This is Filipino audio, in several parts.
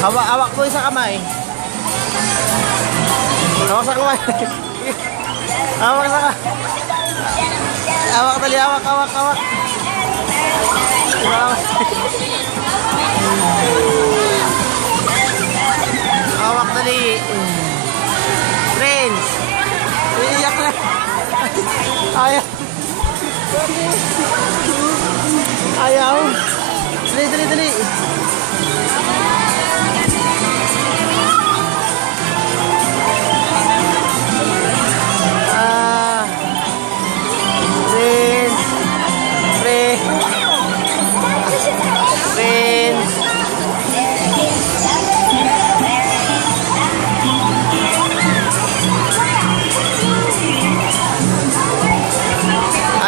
Hawak po sa kamay. Hawak sa kamay. Hawak sa kamay. Hawak dali, hawak. Hawak dali. Friends. Iiyak na. Ayaw. Ayaw. Dali.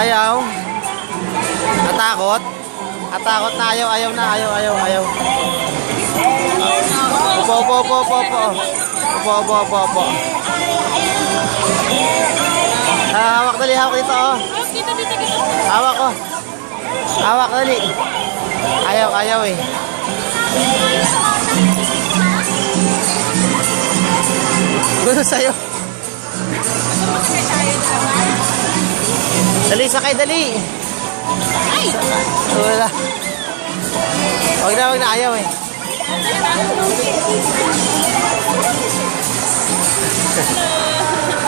Ayaw. Natakot na ayaw na. Upo. Hawak dali, hawak dito oh. Hawak oh. Hawak dali. Ayaw eh. Gusto sa'yo. Dali, sakay, dali. Ay! Wala. Wag na, ayaw eh.